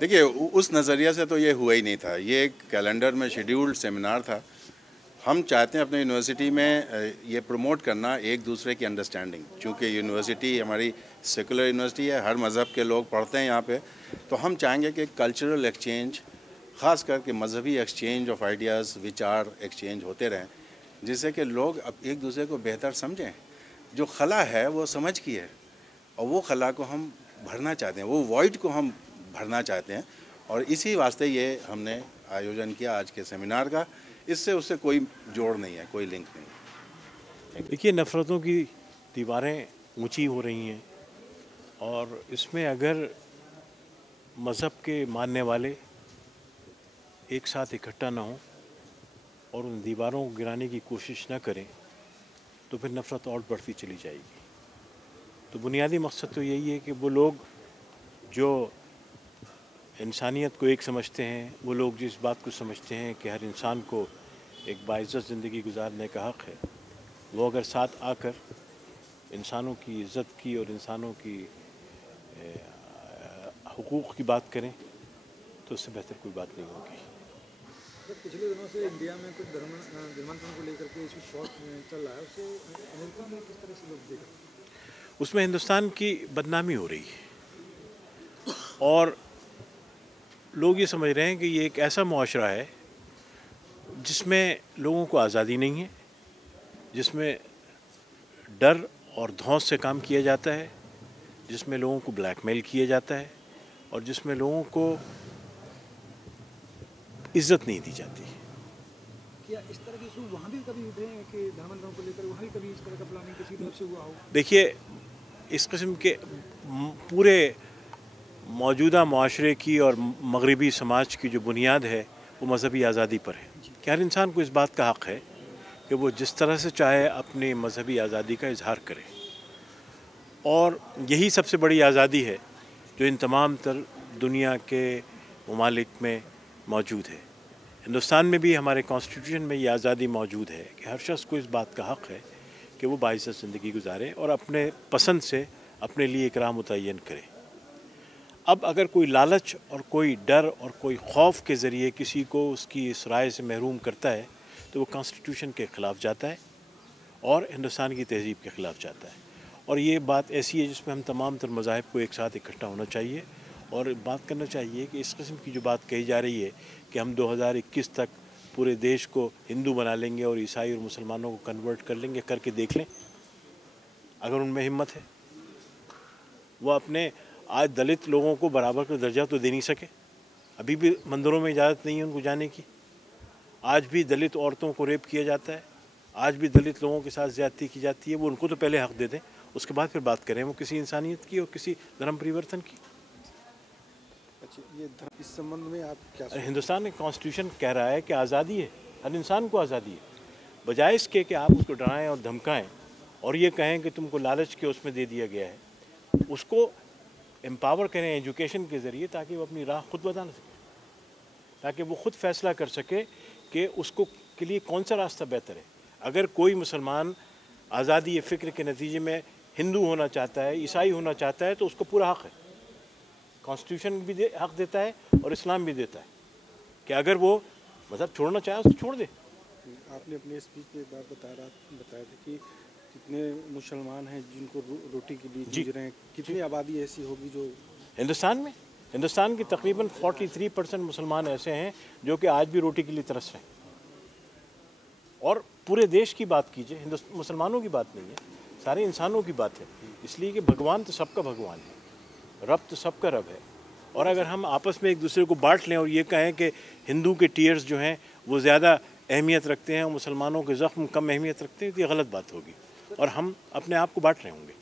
देखिए, उस नज़रिया से तो ये हुआ ही नहीं था। ये एक कैलेंडर में शेड्यूल्ड सेमिनार था। हम चाहते हैं अपने यूनिवर्सिटी में ये प्रमोट करना एक दूसरे की अंडरस्टैंडिंग। चूँकि यूनिवर्सिटी हमारी सेकुलर यूनिवर्सिटी है, हर मज़हब के लोग पढ़ते हैं यहाँ पे, तो हम चाहेंगे कि कल्चरल एक्सचेंज, ख़ास करके मजहबी एक्सचेंज ऑफ आइडियाज़, विचार एक्सचेंज होते रहें, जिससे कि लोग अब एक दूसरे को बेहतर समझें। जो खला है वो समझ की है, और वो खला को हम भरना चाहते हैं, वो वॉइड को हम भरना चाहते हैं, और इसी वास्ते ये हमने आयोजन किया आज के सेमिनार का। इससे उससे कोई जोड़ नहीं है, कोई लिंक नहीं। देखिए, नफ़रतों की दीवारें ऊंची हो रही हैं, और इसमें अगर मज़हब के मानने वाले एक साथ इकट्ठा ना हों और उन दीवारों को गिराने की कोशिश ना करें, तो फिर नफ़रत और बढ़ती चली जाएगी। तो बुनियादी मकसद तो यही है कि वो लोग जो इंसानियत को एक समझते हैं, वो लोग जिस बात को समझते हैं कि हर इंसान को एक बाइज़्ज़त ज़िंदगी गुजारने का हक़ है, वो अगर साथ आकर इंसानों की इज़्ज़त की और इंसानों की हुकूक़ की बात करें, तो उससे बेहतर कोई बात नहीं होगी। तो पिछले दिनों से इंडिया में कुछ धर्मांतरण को लेकर के इशू शॉर्ट चल रहा है, उसे अमेरिका में किस तरह से लोग देख रहे हैं? उसमें हिंदुस्तान की बदनामी हो रही है, और लोग ये समझ रहे हैं कि ये एक ऐसा मुआशरा है जिसमें लोगों को आज़ादी नहीं है, जिसमें डर और धौंस से काम किया जाता है, जिसमें लोगों को ब्लैकमेल किया जाता है, और जिसमें लोगों को इज्जत नहीं दी जाती। क्या इस तरह के इशू वहाँ भी कभी उठे हैं कि धर्मांतरण को लेकर वहाँ भी कभी इस तरह का प्लानिंग किसी तरफ से हुआ हो? देखिए, इस किस्म के पूरे मौजूदा माशरे की और मगरबी समाज की जो बुनियाद है वो मज़हबी आज़ादी पर है कि हर इंसान को इस बात का हक़ है कि वो जिस तरह से चाहे अपनी मज़हबी आज़ादी का इजहार करे, और यही सबसे बड़ी आज़ादी है जो इन तमाम तर दुनिया के ममालिक में मौजूद है। हिंदुस्तान में भी हमारे कॉन्स्टिट्यूशन में ये आज़ादी मौजूद है कि हर शख्स को इस बात का हक़ है कि वो बाइज़्ज़त ज़िंदगी गुजारे और अपने पसंद से अपने लिए एक राह मुतय्यन करे। अब अगर कोई लालच और कोई डर और कोई खौफ के ज़रिए किसी को उसकी इस राय से महरूम करता है, तो वो कॉन्स्टिट्यूशन के ख़िलाफ़ जाता है और हिंदुस्तान की तहज़ीब के ख़िलाफ़ जाता है। और ये बात ऐसी है जिसमें हम तमाम तर मज़ाहिब को एक साथ इकट्ठा होना चाहिए और बात करना चाहिए कि इस किस्म की जो बात कही जा रही है कि हम 2021 तक पूरे देश को हिंदू बना लेंगे और ईसाई और मुसलमानों को कन्वर्ट कर लेंगे, करके देख लें अगर उनमें हिम्मत है। वो अपने आज दलित लोगों को बराबर का दर्जा तो दे नहीं सके, अभी भी मंदिरों में इजाज़त नहीं है उनको जाने की, आज भी दलित औरतों को रेप किया जाता है, आज भी दलित लोगों के साथ ज़्यादती की जाती है। वो उनको तो पहले हक़ दे दें, उसके बाद फिर बात करें वो किसी इंसानियत की और किसी धर्म परिवर्तन की। अच्छा, ये इस संबंध में आप क्या सोचते हैं? हिंदुस्तान का कॉन्स्टिट्यूशन कह रहा है कि आज़ादी है, हर इंसान को आज़ादी है, बजाय इसके कि आप उसको डराएं और धमकाएं और ये कहें कि तुमको लालच के उसमें दे दिया गया है, उसको एम्पावर करें एजुकेशन के ज़रिए ताकि वो अपनी राह खुद बता सके, ताकि वो खुद फैसला कर सके कि उसको के लिए कौन सा रास्ता बेहतर है। अगर कोई मुसलमान आज़ादी फ़िक्र के नतीजे में हिंदू होना चाहता है, ईसाई होना चाहता है, तो उसको पूरा हक़ है, कॉन्स्टिट्यूशन भी हक़ देता है और इस्लाम भी देता है कि अगर वो मतलब छोड़ना चाहे उसको छोड़ दे। आपने अपने स्पीच में एक बार बताया था कि कितने मुसलमान हैं जिनको रोटी के लिए जूझ रहे हैं, कितनी आबादी ऐसी होगी जो हिंदुस्तान की तकरीबन 43% मुसलमान ऐसे हैं जो कि आज भी रोटी के लिए तरस रहे हैं। और पूरे देश की बात कीजिए, मुसलमानों की बात नहीं है, सारे इंसानों की बात है, इसलिए कि भगवान तो सबका भगवान है, रब तो सबका रब है। और अगर हम आपस में एक दूसरे को बांट लें और ये कहें कि हिंदू के टीयर्स जो हैं वो ज़्यादा अहमियत रखते हैं और मुसलमानों के ज़ख्म कम अहमियत रखते हैं, तो ये गलत बात होगी और हम अपने आप को बांट रहे होंगे।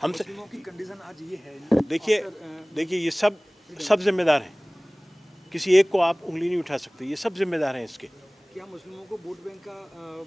हमसे की कंडीशन आज ये है। देखिए ये सब जिम्मेदार हैं, किसी एक को आप उंगली नहीं उठा सकते, ये सब जिम्मेदार हैं इसके। क्या मुस्लिमों को वोट बैंक का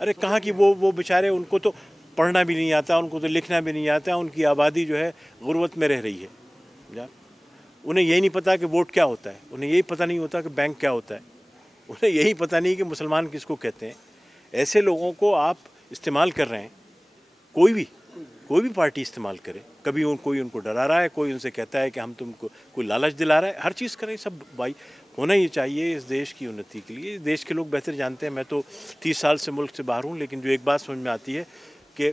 अरे कहाँ की वो बेचारे, उनको तो पढ़ना भी नहीं आता, उनको तो लिखना भी नहीं आता, उनकी आबादी जो है गुर्बत में रह रही है यार। उन्हें यही नहीं पता कि वोट क्या होता है, उन्हें यही पता नहीं होता कि बैंक क्या होता है, उन्हें यही पता नहीं कि मुसलमान किसको कहते हैं। ऐसे लोगों को आप इस्तेमाल कर रहे हैं, कोई भी कोई भी पार्टी इस्तेमाल करे, कभी कोई उनको डरा रहा है, कोई उनसे कहता है कि हम तुमको कोई लालच दिला रहा है, हर चीज़ करें, सब भाई होना ही चाहिए इस देश की उन्नति के लिए। देश के लोग बेहतर जानते हैं, मैं तो 30 साल से मुल्क से बाहर हूँ, लेकिन जो एक बात समझ में आती है कि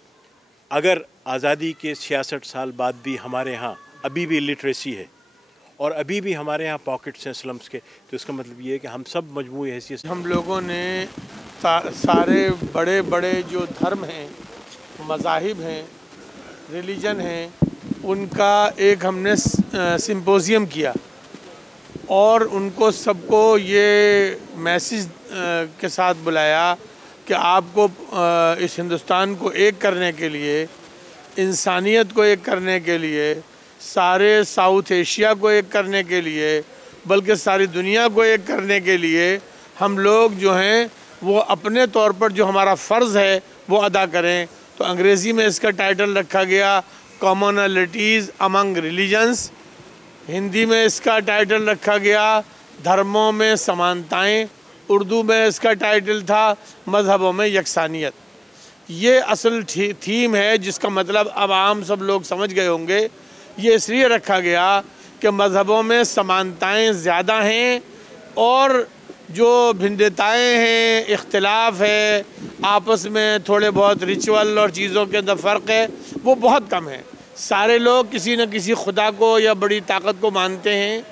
अगर आज़ादी के 66 साल बाद भी हमारे यहाँ अभी भी इलिटरेसी है और अभी भी हमारे यहाँ पॉकेट्स हैं स्लम्स के, तो इसका मतलब ये है कि हम सब मजमूई हैसियत से हम लोगों ने सारे बड़े बड़े जो धर्म हैं, मज़ाहिब हैं, रिलीजन हैं, उनका एक हमने सिम्पोजियम किया और उनको सबको ये मैसेज के साथ बुलाया कि आपको इस हिंदुस्तान को एक करने के लिए, इंसानियत को एक करने के लिए, सारे साउथ एशिया को एक करने के लिए, बल्कि सारी दुनिया को एक करने के लिए हम लोग जो हैं वो अपने तौर पर जो हमारा फ़र्ज़ है वो अदा करें। तो अंग्रेज़ी में इसका टाइटल रखा गया कॉमनलिटीज़ अमंग रिलीजन्स, हिंदी में इसका टाइटल रखा गया धर्मों में समानताएं, उर्दू में इसका टाइटल था मज़हबों में यकसानियत। ये असल थीम है जिसका मतलब अब आम सब लोग समझ गए होंगे। ये इसलिए रखा गया कि मज़हबों में समानताएं ज़्यादा हैं और जो भिन्नताएं हैं, इख्तिलाफ है, आपस में थोड़े बहुत रिचुअल और चीज़ों के अंदर फ़र्क है, वो बहुत कम है। सारे लोग किसी न किसी खुदा को या बड़ी ताकत को मानते हैं,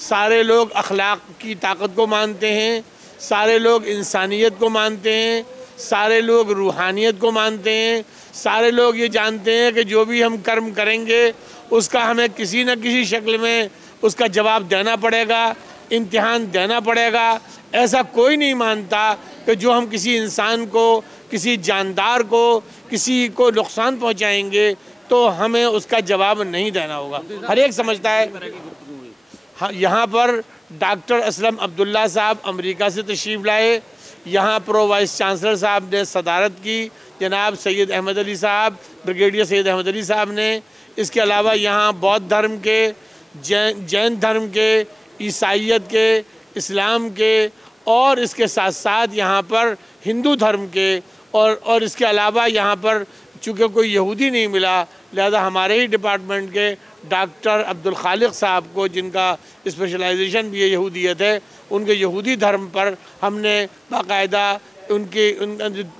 सारे लोग अखलाक की ताकत को मानते हैं, सारे लोग इंसानियत को मानते हैं, सारे लोग रूहानियत को मानते हैं, सारे लोग ये जानते हैं कि जो भी हम कर्म करेंगे उसका हमें किसी न किसी शक्ल में उसका जवाब देना पड़ेगा, इम्तिहान देना पड़ेगा। ऐसा कोई नहीं मानता कि जो हम किसी इंसान को, किसी जानदार को, किसी को नुकसान पहुंचाएंगे तो हमें उसका जवाब नहीं देना होगा। हर एक समझता है। हाँ, यहाँ पर डॉक्टर असलम अब्दुल्ला साहब अमेरिका से तशरीफ़ लाए, यहाँ प्रो वाइस चांसलर साहब ने सदारत की, जनाब सैयद अहमद अली साहब, ब्रिगेडियर सैयद अहमद अली साहब ने। इसके अलावा यहाँ बौद्ध धर्म के, जैन धर्म के, ईसाइयत के, इस्लाम के और इसके साथ साथ यहाँ पर हिंदू धर्म के और इसके अलावा यहाँ पर चूँकि कोई यहूदी नहीं मिला, लिहाजा हमारे ही डिपार्टमेंट के डॉक्टर अब्दुल खालिक साहब को, जिनका स्पेशलाइजेशन भी यहूदियत है, उनके यहूदी धर्म पर हमने बाकायदा उनकी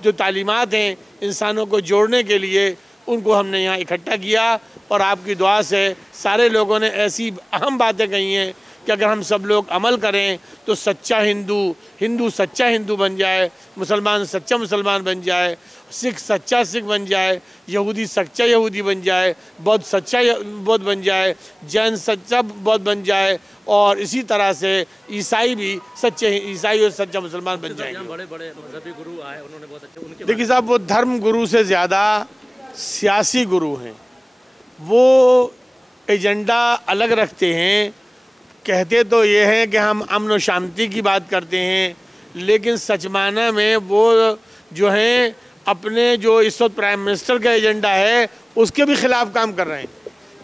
जो तालीमात हैं इंसानों को जोड़ने के लिए, उनको हमने यहाँ इकट्ठा किया। और आपकी दुआ से सारे लोगों ने ऐसी अहम बातें कही हैं कि अगर हम सब लोग अमल करें तो सच्चा हिंदू सच्चा हिंदू बन जाए, मुसलमान सच्चा मुसलमान बन जाए, सिख सच्चा सिख बन जाए, यहूदी सच्चा यहूदी बन जाए, बौद्ध सच्चा बौद्ध बन जाए, जैन सच्चा बौद्ध बन जाए और इसी तरह से ईसाई भी सच्चे ईसाई और सच्चा मुसलमान बन जाएंगे। बड़े बड़े मजहबी गुरु आए, उन्होंने बहुत अच्छे उनके देखिए साहब, वो धर्म गुरु से ज़्यादा सियासी गुरु हैं। वो एजेंडा अलग रखते हैं, कहते तो ये हैं कि हम अमन और शांति की बात करते हैं, लेकिन सच माना में वो जो हैं अपने जो इस वक्त प्राइम मिनिस्टर का एजेंडा है उसके भी खिलाफ काम कर रहे हैं।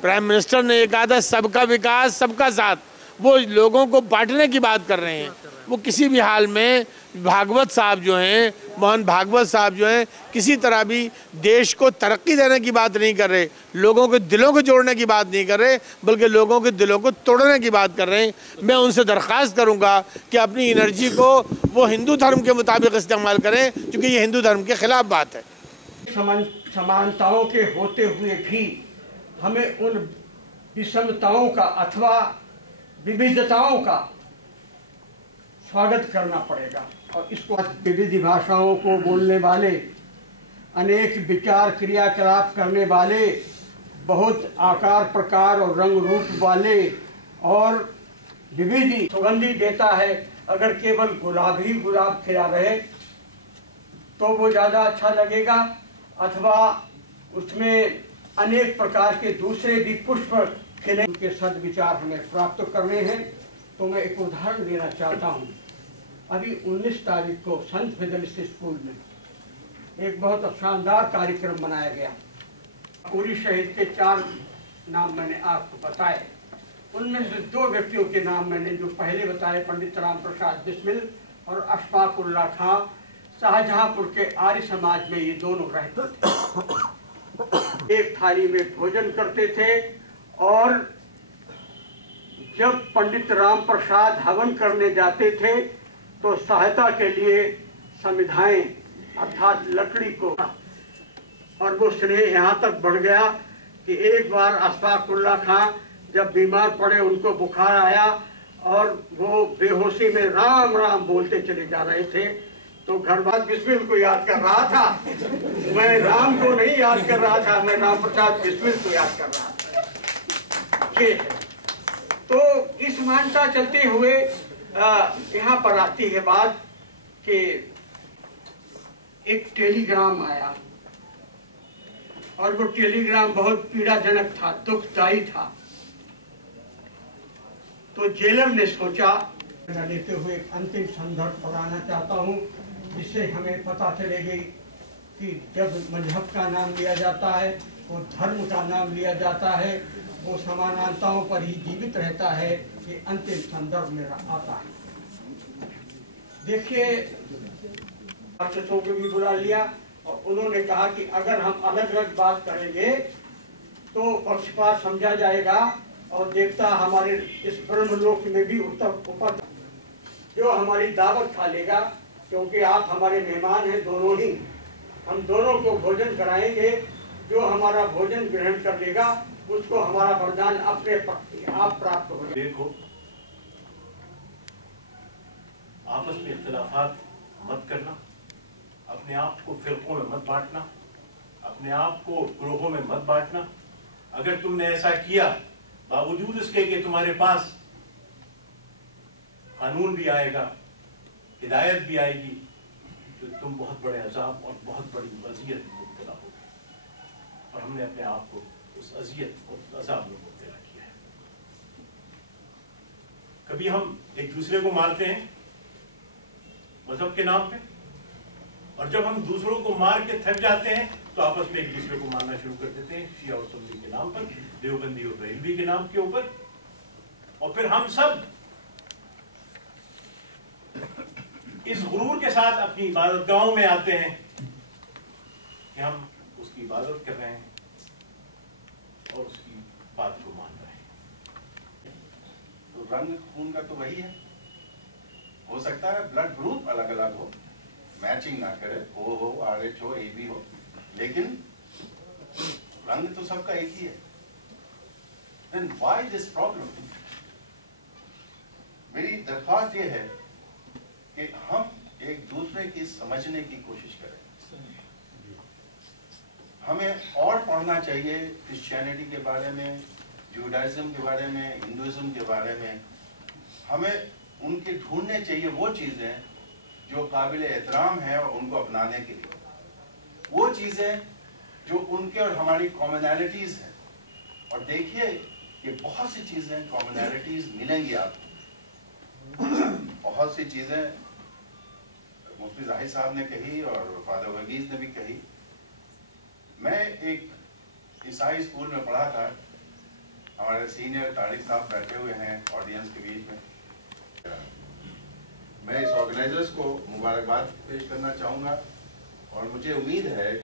प्राइम मिनिस्टर ने ये कहा था सबका विकास सबका साथ, वो लोगों को बांटने की बात कर रहे हैं। वो किसी भी हाल में भागवत साहब जो हैं, मोहन भागवत साहब जो हैं, किसी तरह भी देश को तरक्की देने की बात नहीं कर रहे, लोगों के दिलों को जोड़ने की बात नहीं कर रहे, बल्कि लोगों के दिलों को तोड़ने की बात कर रहे हैं। मैं उनसे दरख्वास्त करूंगा कि अपनी एनर्जी को वो हिंदू धर्म के मुताबिक इस्तेमाल करें, क्योंकि ये हिंदू धर्म के खिलाफ बात है। समानताओं के होते हुए भी हमें उन विषमताओं का अथवा विविधताओं का स्वागत करना पड़ेगा। और इसको विविध भाषाओं को बोलने वाले, अनेक विचार क्रियाकलाप करने वाले, बहुत आकार प्रकार और रंग रूप वाले और विविध सुगंधी देता है। अगर केवल गुलाब ही गुलाब खिला रहे तो वो ज़्यादा अच्छा लगेगा, अथवा उसमें अनेक प्रकार के दूसरे भी पुष्प खिले। उनके सद्विचार हमें प्राप्त करने हैं। तो मैं एक उदाहरण देना चाहता हूँ। अभी 19 तारीख को संत मेथोडिस्ट स्कूल में एक बहुत शानदार कार्यक्रम मनाया गया। पूरी शहीद के 4 नाम मैंने आपको बताए। उनमें से 2 व्यक्तियों के नाम मैंने जो पहले बताए, पंडित राम प्रसाद बिस्मिल और अशफाकुल्लाह खां, शाहजहांपुर के आर्य समाज में ये दोनों रहते थे। एक थाली में भोजन करते थे और जब पंडित राम प्रसाद हवन करने जाते थे तो सहायता के लिए समिधाएं अर्थात लकड़ी को, और वो स्नेह यहाँ तक बढ़ गया कि एक बार अशफाकुल्ला खां जब बीमार पड़े, उनको बुखार आया और वो बेहोशी में राम राम बोलते चले जा रहे थे, तो घरवाल बिस्मिल को याद कर रहा था। मैं राम को नहीं याद कर रहा था, मैं राम प्रसाद बिस्मिल को याद कर रहा था। ये है। तो इस मान्यता चलते हुए यहाँ पर आती है बात कि एक टेलीग्राम आया और वो टेलीग्राम बहुत पीड़ाजनक था, दुखदायी था। तो जेलर ने सोचा, लेते हुए एक अंतिम संदर्भ पढ़ाना चाहता हूँ जिससे हमें पता चलेगी कि जब मजहब का नाम लिया जाता है, वो धर्म का नाम लिया जाता है, वो समानांताओं पर ही जीवित रहता है। ये अंतिम संदर्भ में आता है। देखिए, राक्षसों को भी बुला लिया और उन्होंने कहा कि अगर हम अलग अलग बात करेंगे तो पक्षपात समझा जाएगा और देवता हमारे इस ब्रह्मलोक में भी ऊपर जो हमारी दावत खा लेगा, क्योंकि आप हमारे मेहमान हैं दोनों ही, हम दोनों को भोजन कराएंगे। जो हमारा भोजन ग्रहण कर लेगा उसको हमारा वरदान अपने आप प्राप्त होगा। देखो, आपस में इख्तिलाफात मत करना, अपने आप को फिरकों में मत बांटना, अपने आप को ग्रोहों में मत बांटना। अगर तुमने ऐसा किया, बावजूद इसके कि तुम्हारे पास कानून भी आएगा, हिदायत भी आएगी, तो तुम बहुत बड़े अजाब और बहुत बड़ी अजियत में मुब्तला होगे। और हमने अपने आप को उस अजियत और अजाब में मुब्तला किया है। कभी हम एक दूसरे को मारते हैं मजहब के नाम पे, और जब हम दूसरों को मार के थक जाते हैं तो आपस में एक दूसरे को मारना शुरू कर देते हैं, शिया और सुन्नी के नाम पर, देवबंदी और बरेलवी के नाम के ऊपर। और फिर हम सब इस गुरूर के साथ अपनी इबादतगाहों में आते हैं कि हम उसकी इबादत कर रहे हैं और उसकी बात को मान रहे हैं। तो रंग खून का तो वही है। हो सकता है ब्लड ग्रुप अलग अलग हो, मैचिंग ना करे, O हो, RH हो, AB हो, लेकिन रंग तो सबका एक ही है। Then why this problem? मेरी दरख्वास्त ये है कि हम एक दूसरे की समझने की कोशिश करें। हमें और पढ़ना चाहिए क्रिश्चियनिटी के बारे में, जूडाइज्म के बारे में, हिंदुइज्म के बारे में। हमें उनके ढूंढने चाहिए वो चीज़ें जो काबिल एहतराम है और उनको अपनाने के लिए, वो चीज़ें जो उनके और हमारी कॉमनैलिटीज़ हैं। और देखिए कि बहुत सी चीज़ें कॉमनैलिटीज़ मिलेंगी आपको। बहुत सी चीज़ें मुफ्ती जाहिद साहब ने कही और फादर वर्गीज़ ने भी कही। मैं एक ईसाई स्कूल में पढ़ा था, हमारे सीनियर तारिक साहब बैठे हुए हैं ऑडियंस के बीच में। मैं इस ऑर्गेनाइजर्स को मुबारकबाद पेश करना चाहूँगा और मुझे उम्मीद है